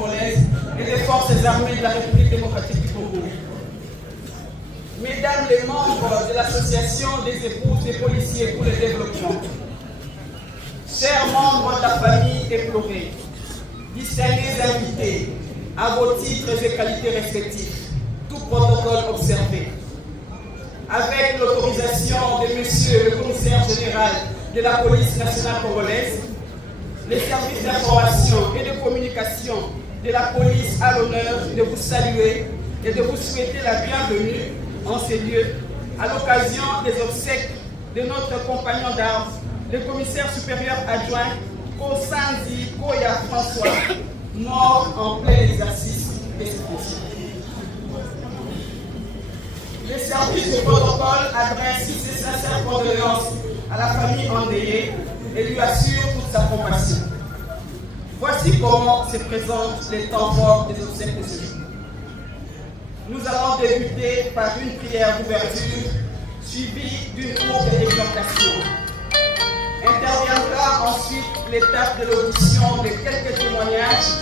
congolaise et des forces armées de la République démocratique du Congo. Mesdames les membres de l'Association des épouses des policiers pour le développement, chers membres de la famille éplorée, distingués invités, à vos titres et qualités respectifs, tout protocole observé. Avec l'autorisation de Monsieur le Commissaire général de la Police nationale congolaise, les services d'information et de communication de la police a l'honneur de vous saluer et de vous souhaiter la bienvenue en ces lieux à l'occasion des obsèques de notre compagnon d'armes, le commissaire supérieur adjoint Kosanzi Koya François, mort en plein exercice de ses fonctions. Les services de protocole adressent ses sincères condoléances à la famille endeuillée et lui assurent toute sa compassion. Voici comment se présentent les temps forts des obsèques de ce jour. Nous allons débuter par une prière d'ouverture suivie d'une courte exhortation. Interviendra ensuite l'étape de l'audition de quelques témoignages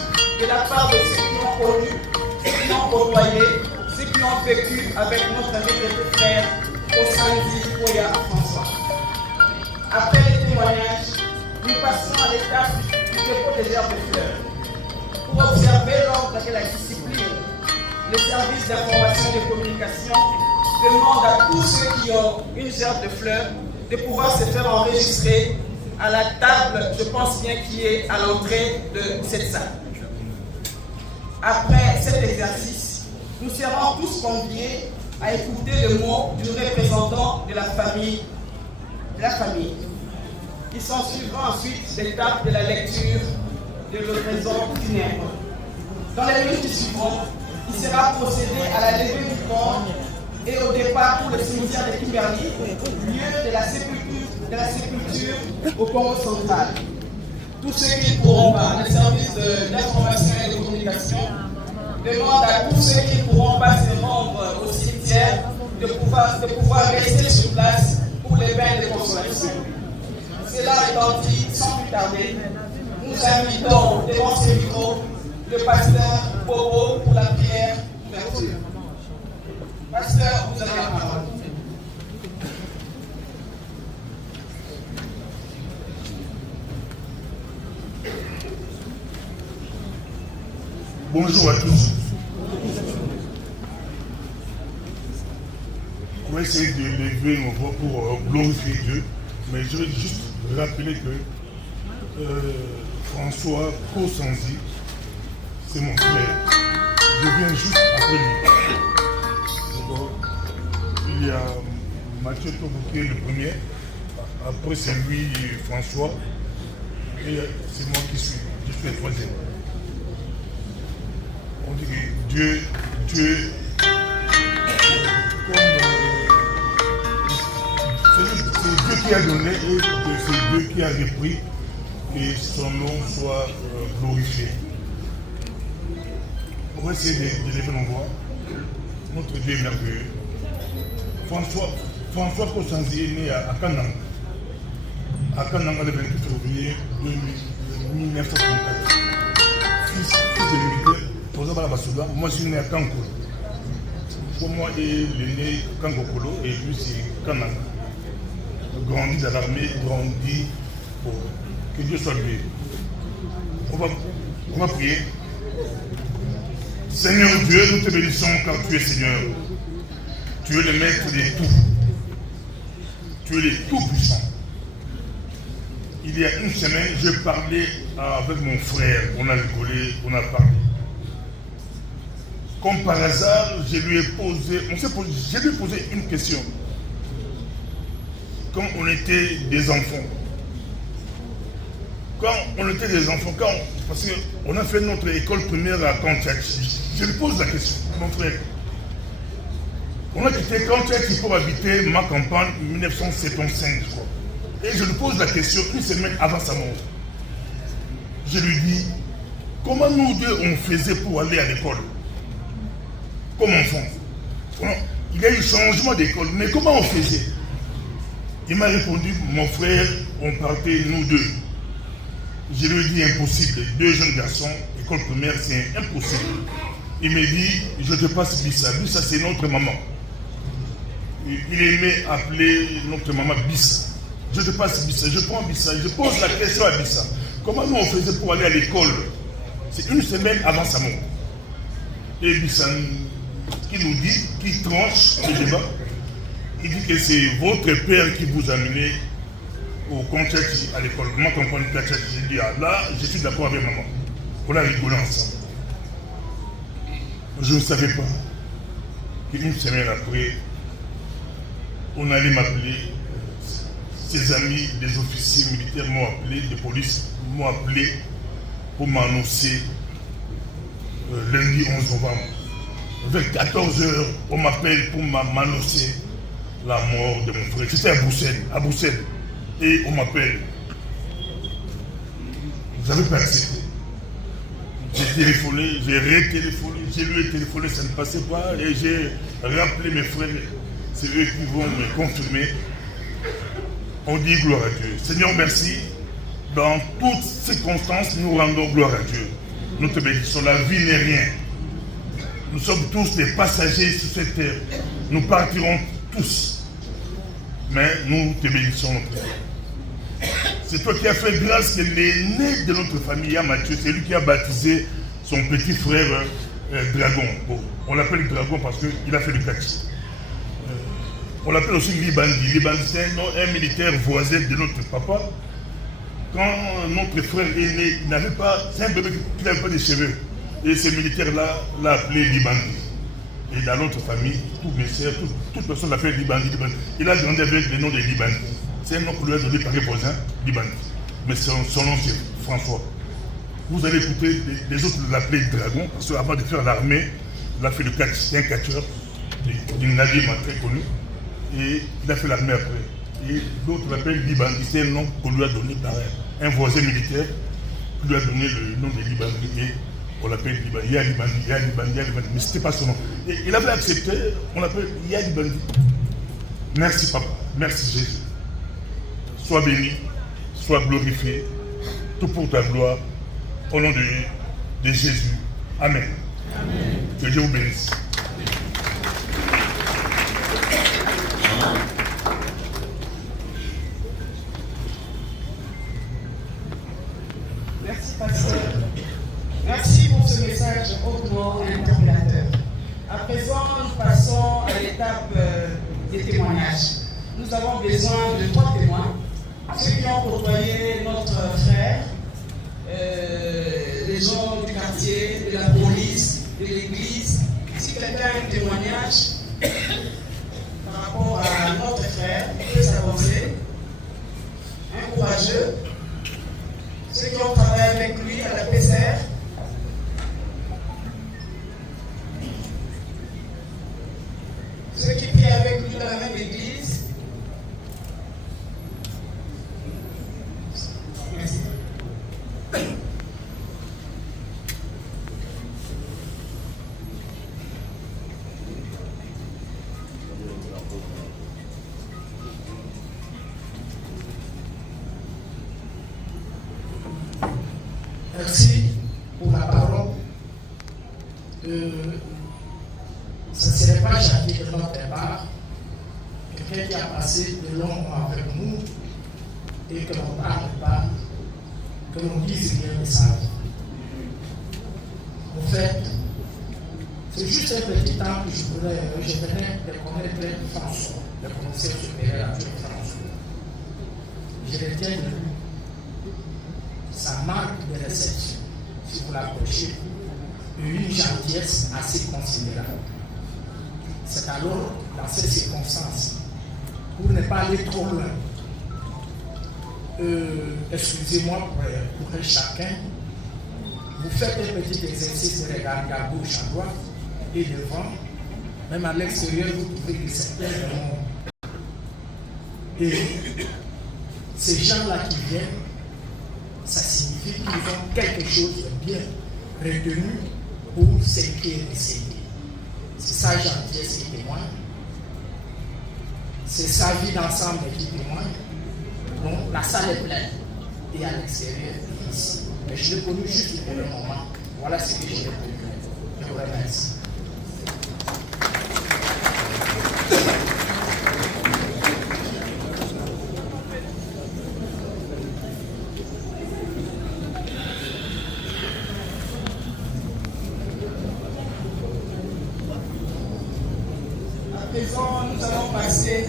de la part de ceux qui ont connu, ceux qui ont côtoyé, ceux qui ont vécu avec notre regretté frère Kosanzi Koya François. Après les témoignages, nous passons à l'étape du dépôt des herbes de fleurs. Pour observer l'ordre et la discipline, les services d'information et de communication demandent à tous ceux qui ont une gerbe de fleurs de pouvoir se faire enregistrer à la table, je pense bien, qui est à l'entrée de cette salle. Après cet exercice, nous serons tous conviés à écouter le mot du représentant de la famille. Il s'en suivra ensuite l'étape de la lecture de l'oraison funèbre. Dans les minutes suivantes, il sera procédé à la levée du corps et au départ pour le cimetière de Kimberley, lieu de la sépulture au Congo central. Tous ceux qui ne pourront pas, les services d'information et de communication demandent à tous ceux qui ne pourront pas se rendre au cimetière de pouvoir rester sur place pour les bains de consolation. Cela étant dit, sans plus tarder, nous invitons devant ce micro le pasteur Bobo pour la prière d'ouverture. Pasteur, vous avez la parole. Bonjour à tous. On va essayer de lever mon voix pour glorifier Dieu, mais je vais juste rappeler que François Kosanzi, c'est mon frère. Je viens juste après lui. Il y a Mathieu Tobo qui est le premier, après c'est lui François, et c'est moi qui suis. Je suis le troisième. On dit que Dieu, c'est Dieu qui a donné et c'est Dieu qui a repris, et son nom soit glorifié. On va essayer de lever nos voix. Notre Dieu est merveilleux. François Kosanzi est né à Kananga. À Kananga le 28 février 1934. Fils de militaire. Moi je suis né à Kankolo. Pour moi, il est né à Kankokolo et lui c'est Kananga. Grandi dans l'armée, grandi pour que Dieu soit loué. On va prier. Seigneur Dieu, nous te bénissons car tu es Seigneur. Tu es le maître des tout. Tu es le tout-puissant. Il y a une semaine, je parlais avec mon frère. On a rigolé, on a parlé. Comme par hasard, je lui ai posé une question. Quand on était des enfants, parce qu'on a fait notre école primaire à Kantiachi, je lui pose la question, mon frère. On a quitté Kantiachi pour habiter ma campagne en 1975, je crois. Et je lui pose la question une semaine avant sa mort. Je lui dis, comment nous deux on faisait pour aller à l'école comme enfants? Il y a eu changement d'école, mais comment on faisait? Il m'a répondu, mon frère, on partait nous deux. Je lui ai dit impossible, deux jeunes garçons école primaire, c'est impossible. Il me dit, je te passe Bissa. Bissa, c'est notre maman. Il aimait appeler notre maman Bissa. Je te passe Bissa, je prends Bissa, je pose la question à Bissa. Comment nous on faisait pour aller à l'école? C'est une semaine avant sa mort. Et Bissa, qui nous dit, qui tranche le débat, il dit que c'est votre père qui vous a amené au contexte à l'école. Moi, quand on prend le contexte, j'ai dit, ah, là, je suis d'accord avec maman. On a rigolé ensemble. Je ne savais pas qu'une semaine après, on allait m'appeler. Ses amis, des officiers militaires m'ont appelé, des polices m'ont appelé pour m'annoncer lundi 11 novembre. Vers 14h, on m'appelle pour m'annoncer la mort de mon frère. C'était à Bruxelles. Et on m'appelle. Vous n'avez pas accepté. J'ai téléphoné, j'ai retéléphoné, j'ai lui téléphoné, ça ne passait pas. Et j'ai rappelé mes frères, c'est eux qui vont me confirmer. On dit gloire à Dieu. Seigneur, merci. Dans toutes circonstances, nous rendons gloire à Dieu. Nous te bénissons. La vie n'est rien. Nous sommes tous des passagers sur cette terre. Nous partirons tous. Mais nous te bénissons, notre Père. C'est toi qui as fait grâce que l'aîné de notre famille, Mathieu, c'est lui qui a baptisé son petit frère Dragon. Bon, on l'appelle Dragon parce qu'il a fait le catch. On l'appelle aussi Libandi. Libandi, c'est un militaire voisin de notre papa. Quand notre frère est né, il n'avait pas, c'est un bébé qui n'avait pas de cheveux. Et ce militaire-là l'a appelé Libandi. Et dans notre famille, tous mes soeurs, toute personne l'appelle Libandi. Il a grandi avec le nom de Libandi. C'est un nom que lui a donné par les voisins, Libandi. Mais son nom c'est François. Vous allez écouter, les autres l'appelaient Dragon, parce qu'avant de faire l'armée, il a fait le catch, c'est un catcheur d'une navire très connu. Et il a fait l'armée après. Et l'autre l'appelle Libandi, c'est un nom qu'on lui a donné par un voisin militaire qui lui a donné le nom de Libandi. Et on l'appelle Libandi, il y a Libandi, il y a Libandi, il y a Libandi. Mais ce n'était pas son nom. Et il avait accepté, on l'appelle il y a Libandi. Merci papa, merci Jésus. Sois béni, sois glorifié, tout pour ta gloire, au nom de Jésus. Amen. Amen. Que Dieu vous bénisse. Merci, pasteur. Merci pour ce message hautement interpellateur. À présent, nous passons à l'étape des témoignages. Nous avons besoin de 3 témoins. Ceux qui ont côtoyé notre frère, les gens du quartier, de la police, de l'église. Si quelqu'un a un témoignage par rapport à notre frère, il peut s'avancer. Un courageux. Ceux qui ont travaillé avec lui à la PCR. Ceux qui prient avec lui dans la même église. Merci. Merci pour la parole. Ce ne serait pas gentil de notre part, quelqu'un qui a passé de longs mois avec nous et que l'on ne parle pas, que l'on dise rien de ça. En fait, c'est juste un petit temps que je venais de connaître François, le commissaire supérieur à François. Je retiens de lui sa marque de réception, si vous l'approchez, une gentillesse assez considérable. C'est alors, dans ces circonstances, pour ne pas aller trop loin, excusez-moi pour chacun, vous faites un petit exercice de regarder à gauche, à droite et devant, même à l'extérieur, vous trouvez que c'est plein de monde. Et ces gens-là qui viennent, ça signifie qu'ils ont quelque chose de bien retenu pour ce qui est décédé. C'est sa gentillesse qui témoigne. C'est sa vie d'ensemble qui témoigne. Donc la salle est pleine. Et à l'extérieur, et ici. Mais je l'ai connu juste pour le moment. Voilà ce que je vais dire. Je vous remercie. À présent, nous allons passer.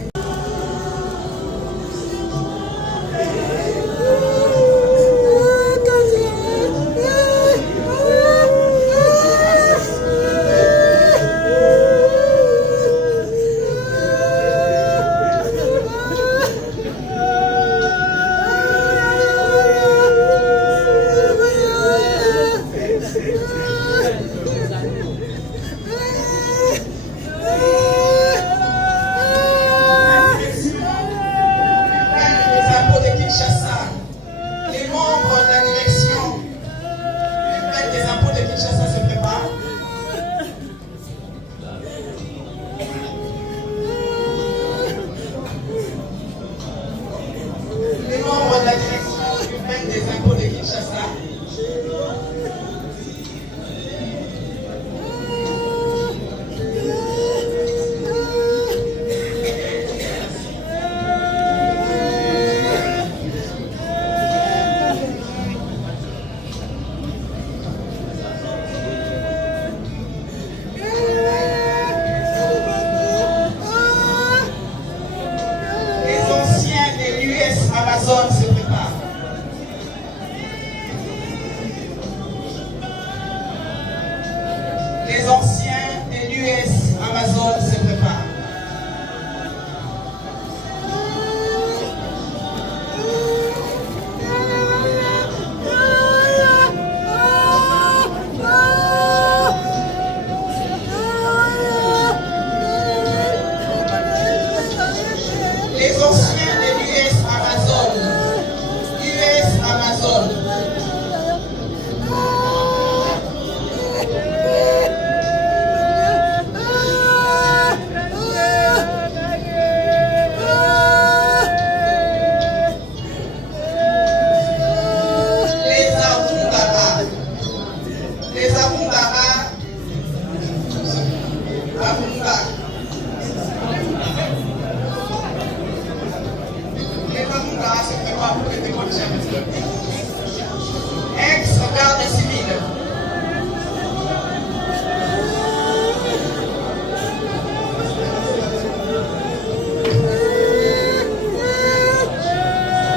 Les anciens de l'US Amazon se préparent. Les anciens de l'US Amazon. US Amazon. Ex-garde civile.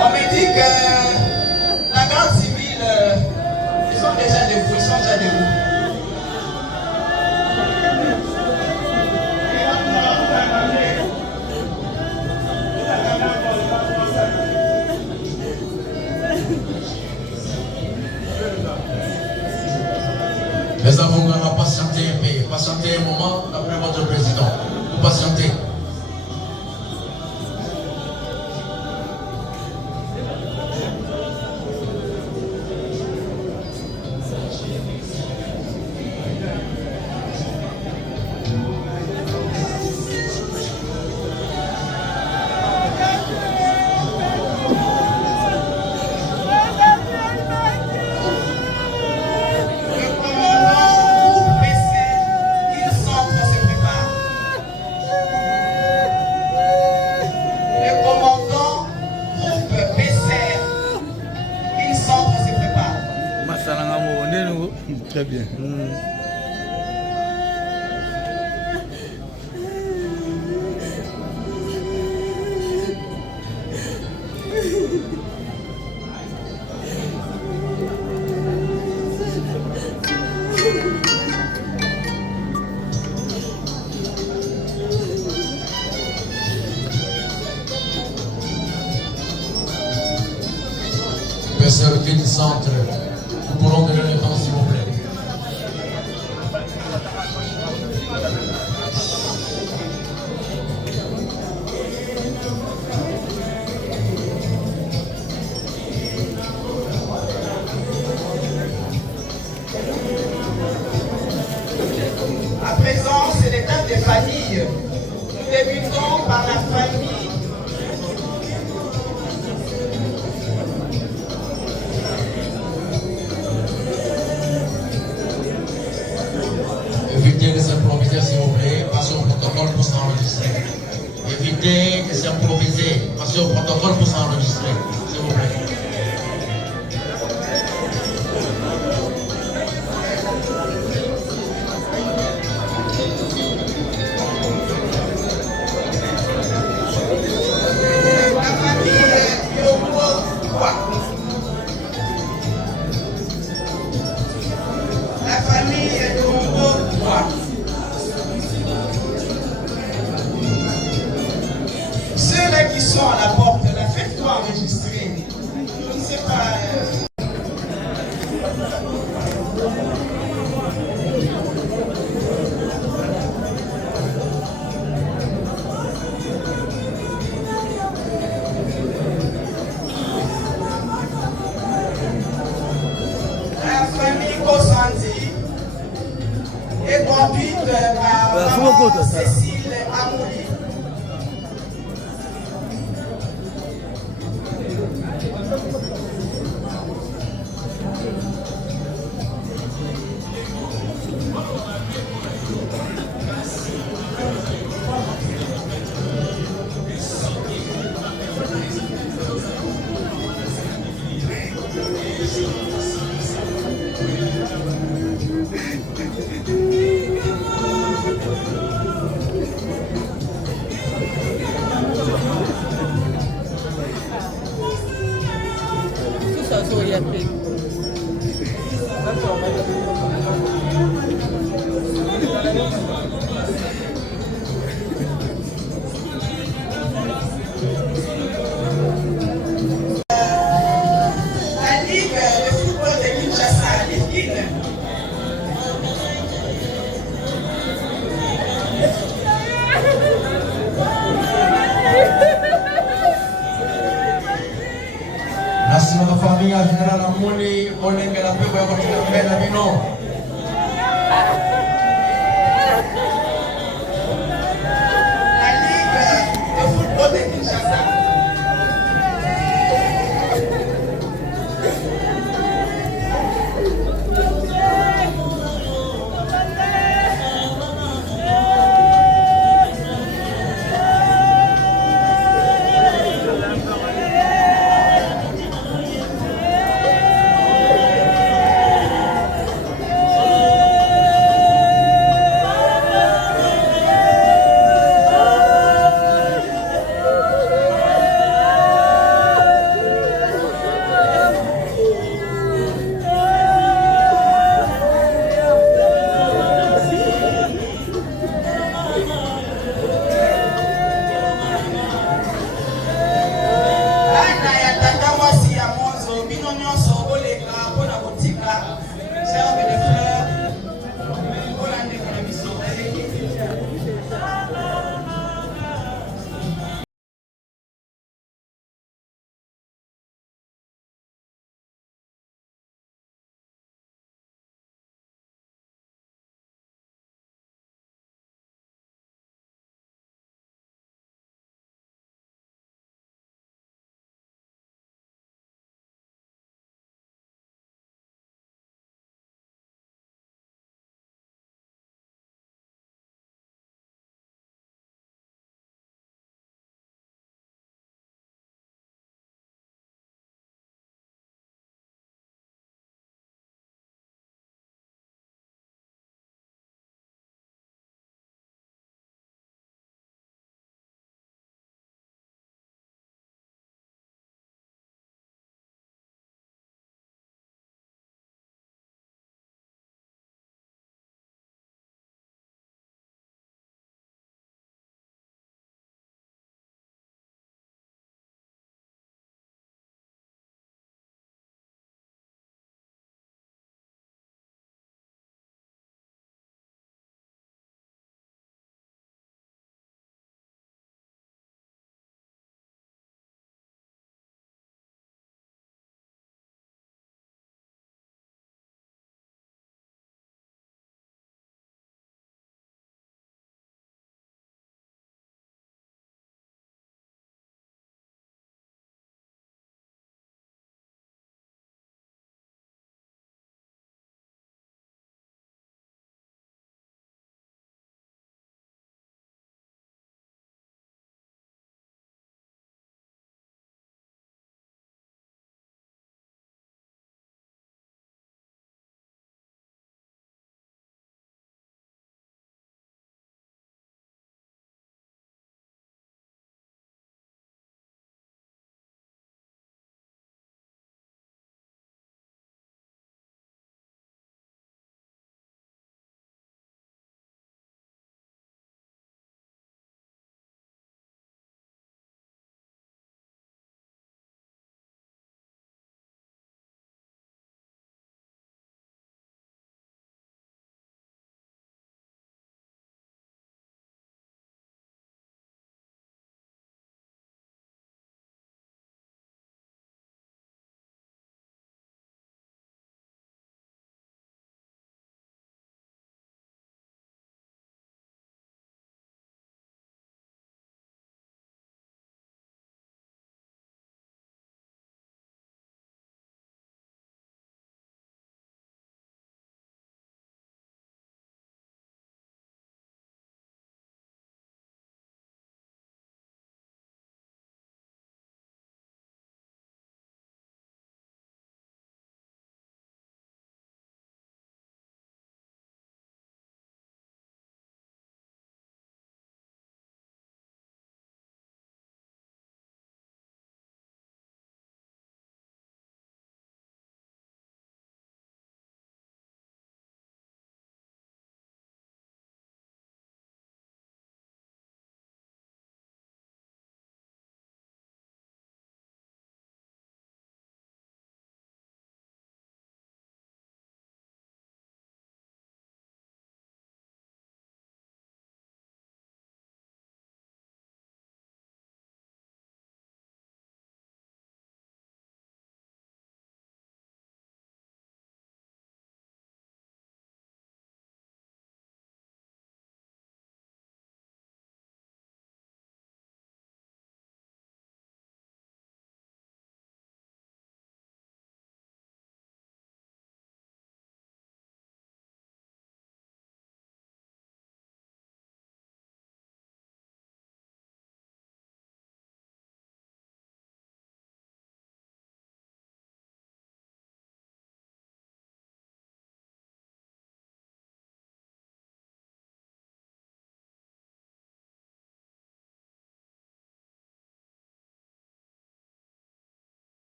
On me dit que la garde civile, ils sont déjà debout, ils sont déjà debout. Les avocats vont patienter un moment après votre président. Vous patientez. Très bien. Professeur du centre, nous pourrons donner le temps s'il vous plaît. À présent, c'est l'étape des familles. Nous débutons par la famille. évitez de s'improviser s'il vous plaît, passez au protocole pour s'enregistrer. Évitez de s'improviser, passez au protocole pour s'enregistrer, s'il vous plaît. Ceux-là qui sont à la porte, là, faites-toi enregistrer. Je ne sais pas. La famille Kosanzi est conduite par Maman Cécile Amouli. La Ligue de football de Kinshasa, Ligue. Merci notre famille, à Général Amouli, on est la peuple, on est la bino.